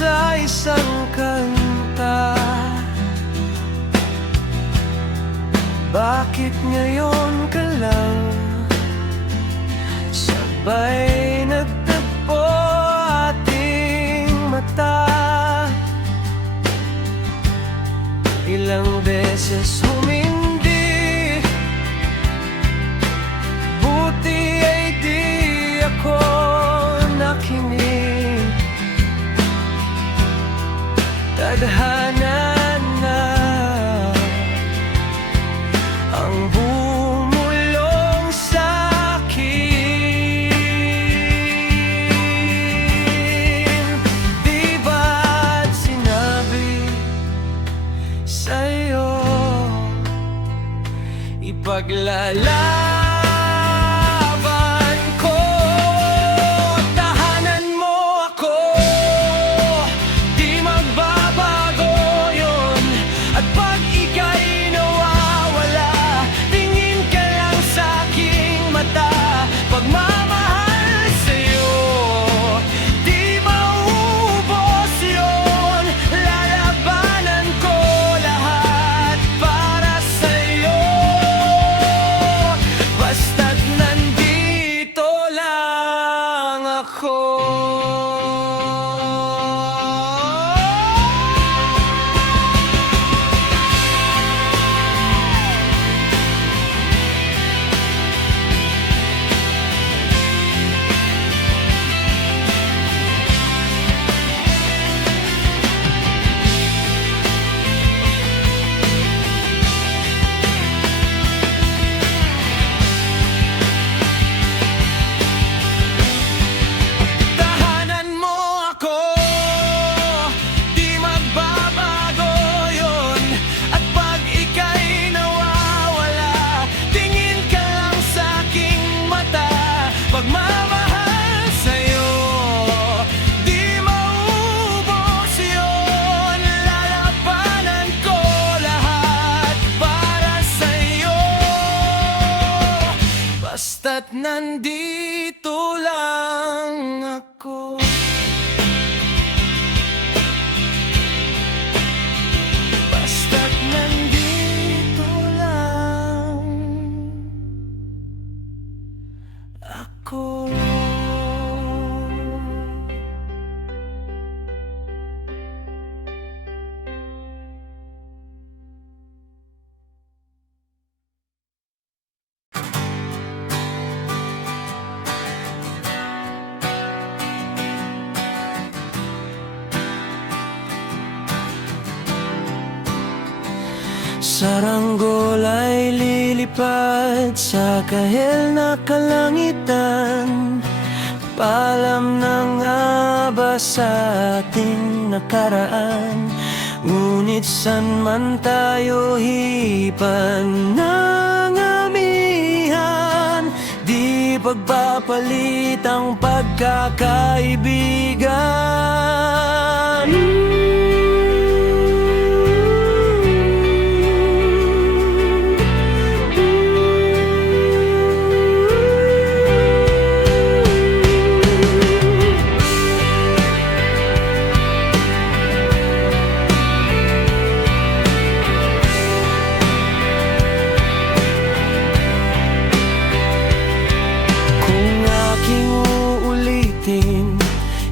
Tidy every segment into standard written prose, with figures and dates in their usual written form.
sa isang kanta. Bakit ngayon ka lang sabay nagtagpo ating mata? Ilang beses humindi, buti ay di ako nakinig. Tadhana na ang bumulong sa'kin. Di ba't sinabi sa'yo ipaglalaban ko? Tahanan mo ako, di magbabago yun. At pag ika'y nawawala, tingin ka lang sa'king mata. Pagmamahal sa'yo, di maubos yun. Lalabanan ko lahat para sa'yo, basta't nandito lang ako. Tahanan mo ako, di magbabago yun. At pag ika'y nawawala, tingin ka lang sa'king mata. Pagmamahal sa'yo, di maubos yun. Lalabanan ko lahat para sa'yo, basta't nandito lang ako. Basta't nandito lang ako. Saranggol ay lilipad sa kahel na kalangitan. Paalam na nga ba sa ating nakaraan? Ngunit san man tayo hipan ng amihan, di pagpapalit ang pagkakaibigan.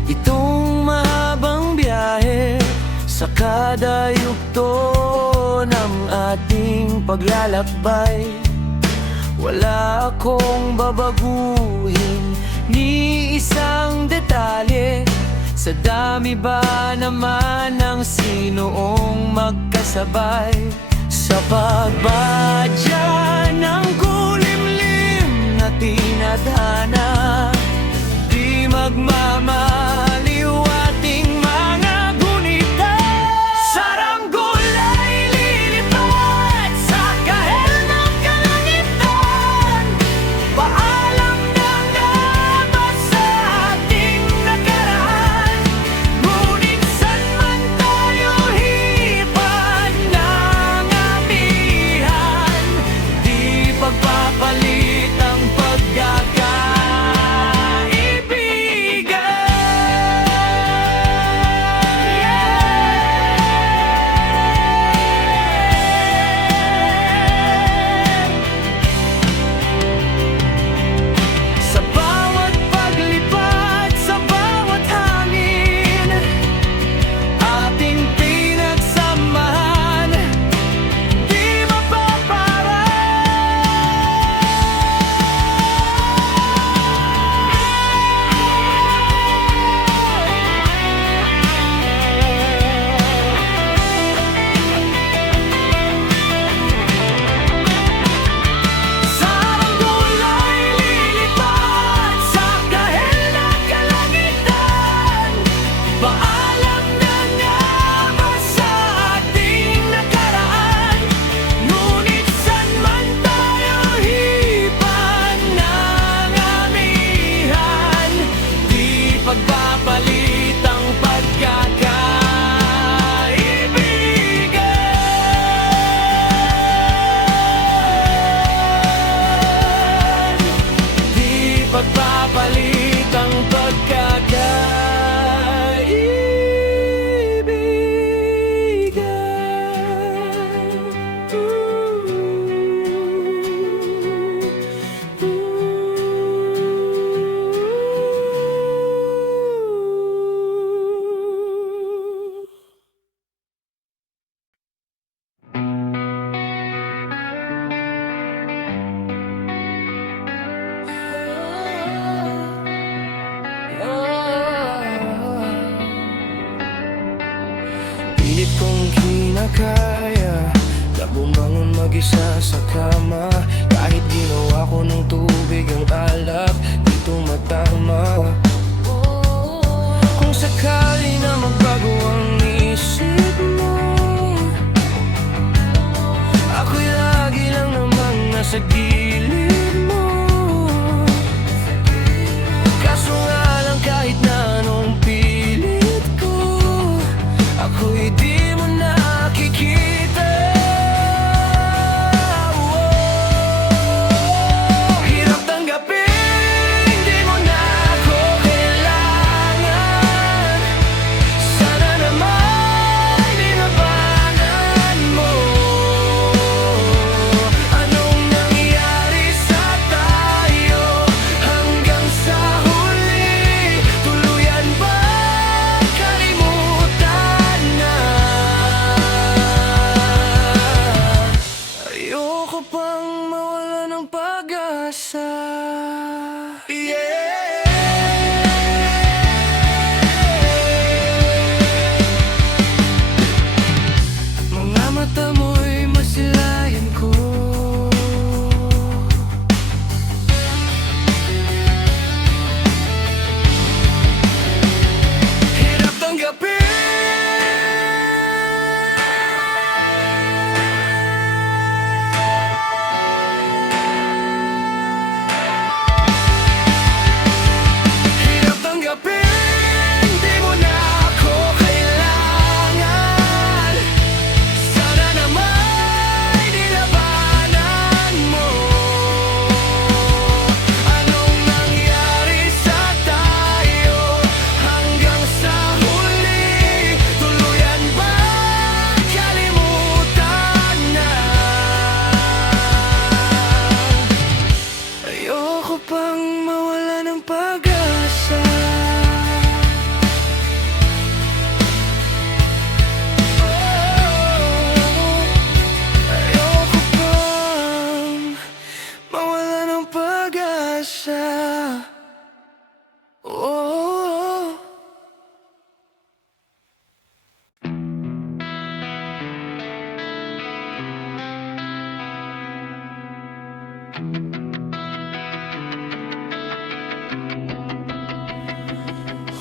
Itong mahabang biyahe sa kada yugto ng ating paglalakbay, wala akong babaguhin ni isang detalye. Sa dami ba naman ng sinoong magkasabay sa pagbadya ng kulimlim na tinadhana? Di magmamaliw ating mga gunita. Saranggol ay lilipad sa kahel ng kalangitan. Paalam na nga ba sa ating nakaraan? Ngunit san man tayo hipan ng amihan, di pagpapalit ang pagkakaibigan. pagpapalit ang pagkakaibigan. Di pagpapalit ang pilit kong kinakaya na bumangon mag-isa sa kama. Kahit ginawa ko ng tubig ang alak, di tumatama. Kung sakali na magbago ang isip mo, ako'y lagi lang namang nasa gilid mo. Kaso nga lang kahit na anong pilit ko, ako'y di mo nakikita. Hirap tanggapin, di mo na ako kailangan. Sana naman dinabanan mo. Anong nangyari sa tayo hanggang sa huli? Tuluyan ba kalimutan na? Ayoko pang mawala ng pag-asa. Mga mata mo'y masilayan ko. Hirap tanggapin. Hirap tanggapin, di mo na ako kailangan. Sana naman dinabanan mo. Anong nangyari sa tayo hanggang sa huli? Tuluyan ba kalimutan na? Ayoko pang mawala ng pag-asa. Ayoko pang mawala ng pag-asa. Oh.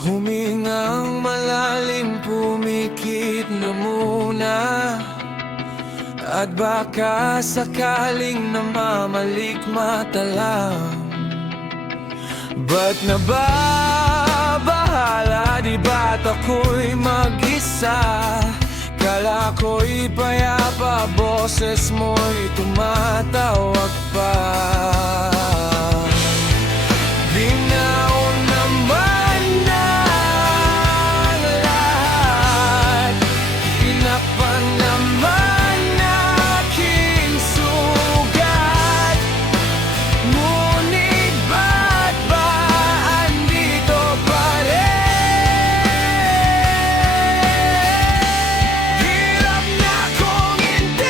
Humingang malalim, pumikit na muna. At baka sakaling namamalikmata lang. Ba't nababahala, di ba't ako'y mag-isa? Kala ko'y payapa, boses mo'y tumatawag pa. Binaon naman ng lahat, tinakpan naman aking sugat. Ngunit ba't ba andito pa rin? Hirap na kong intindihin.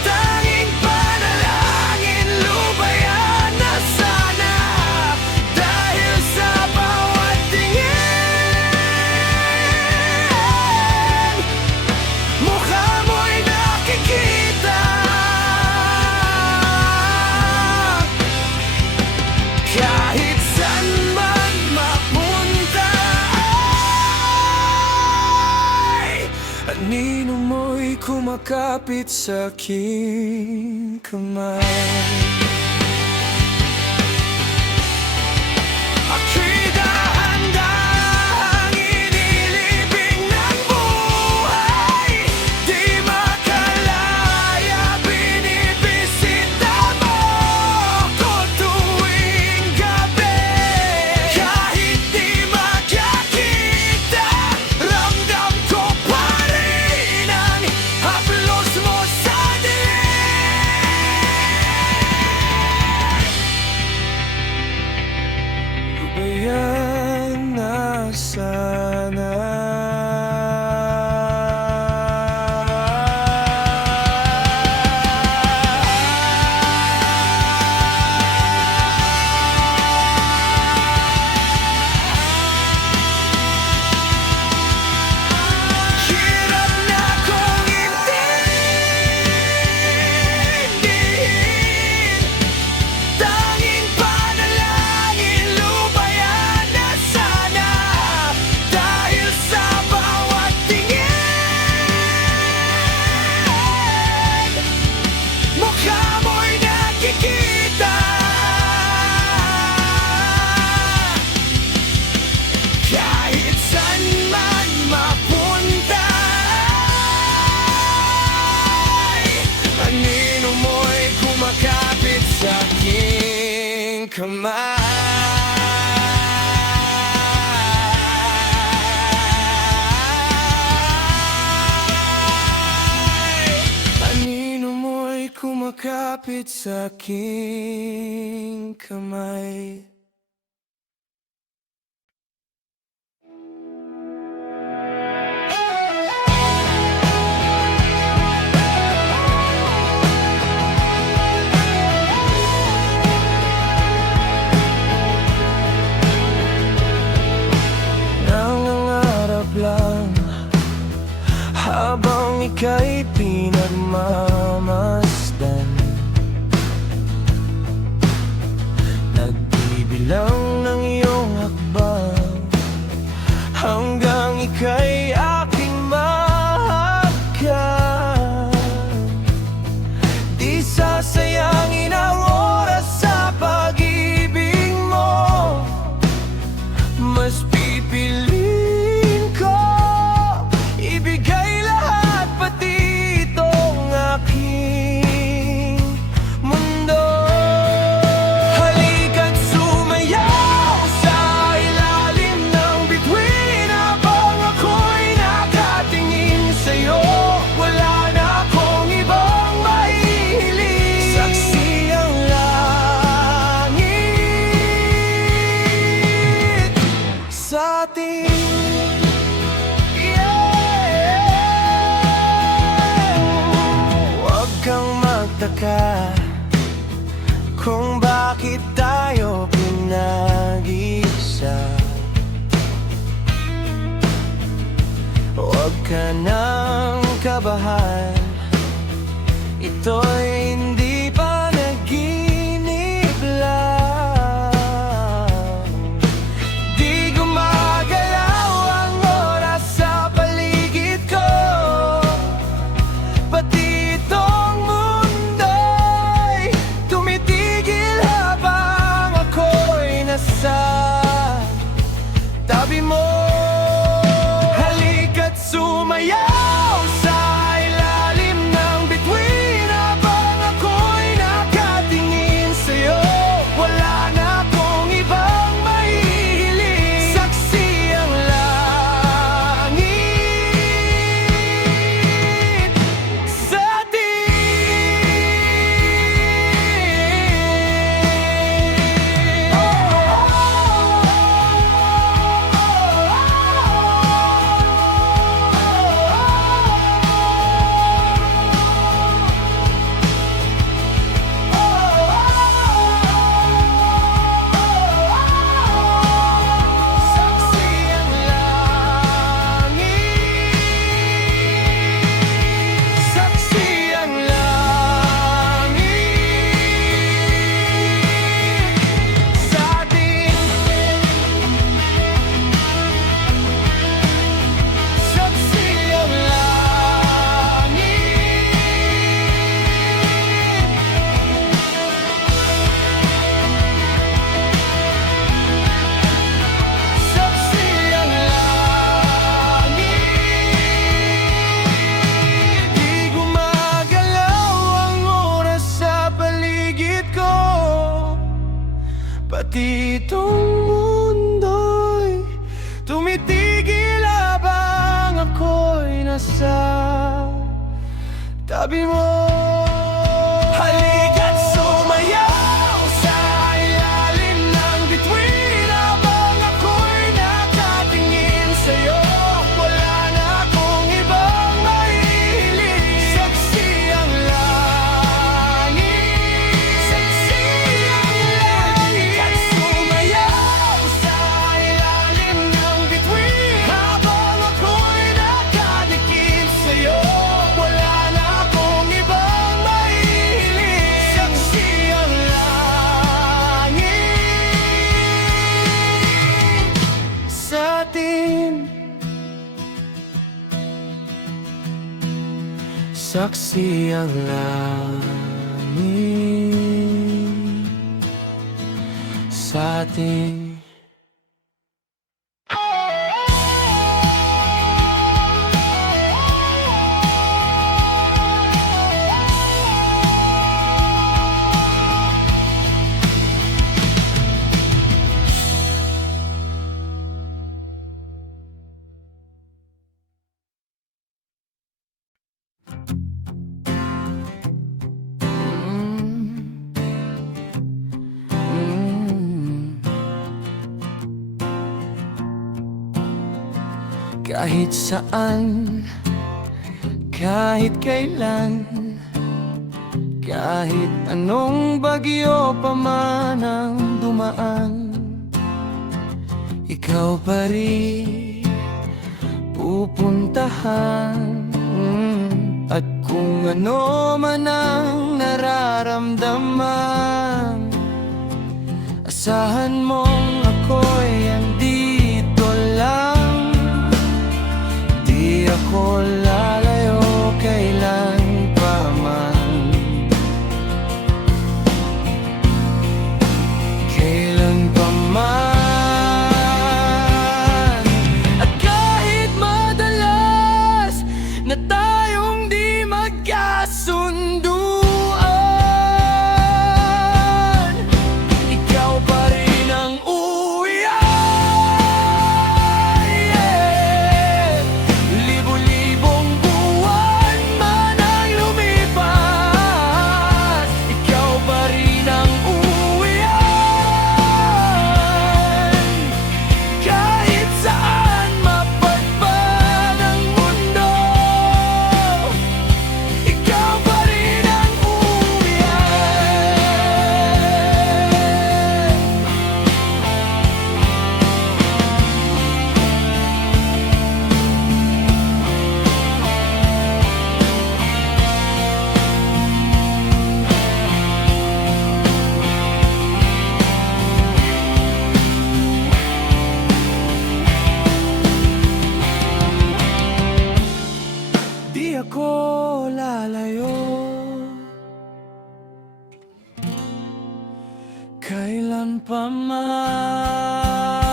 Tanging panalangin, lubayan na sana. Dahil sa bawat tingin, mukha mo'y nakikita. Kahit saan man mapunta, ay anino mo'y kumakapit sa aking kamay. Ayan na sana. Hirap na kong intindihin, tanging panalangin lubayan na sana. Dahil sa bawat tingin, mukha mo'y nakikita. Kahit saan man mapunta, anino mo'y kumakapit sa aking kamay. Anino mo'y kumakapit sa aking kamay. Nangangarap lang habang ika'y pinagmamasdan, nagbibilang ng iyong hakbang hanggang ika'y aking mahagkan. Di sasayangin ang oras sa pag-ibig mo, mas pipiliin ko ibigay lahat, pati itong aking mundo. Halika't sumayaw sa ilalim ng bituin habang ako'y nakatingin sa'yo. Wala na akong ibang mahihiling, saksi ang langit sa atin. Huwag kang magtaka kung bakit tayo pinag-isa. Huwag ka nang kabahan, ito'y hindi pa naginip lang. Di gumagalaw ang oras sa paligid ko, pati itong mundo'y tumitigil habang ako'y nasa tabi mo. Halika't sumayaw sa ilalim ng bituin habang ako'y nakatingin sa'yo. Wala na akong ibang mahihiling, saksi ang langit sa pati itong mundo'y tumitigil habang ako'y nasa tabi mo. Halika't sumayaw sa ilalim ng bituin habang saksi ang langit sa ating kahit saan, kahit kailan, kahit anong bagyo pa man ang dumaan, ikaw pa rin pupuntahan. At kung ano man ang nararamdaman, asahan mong ako'y andito lang. Di ako lalayo kailan pa man, kailan pa man. At kahit madalas na tayong di magkasunduan, ikaw pa rin ang ako lalayo kailan pa man.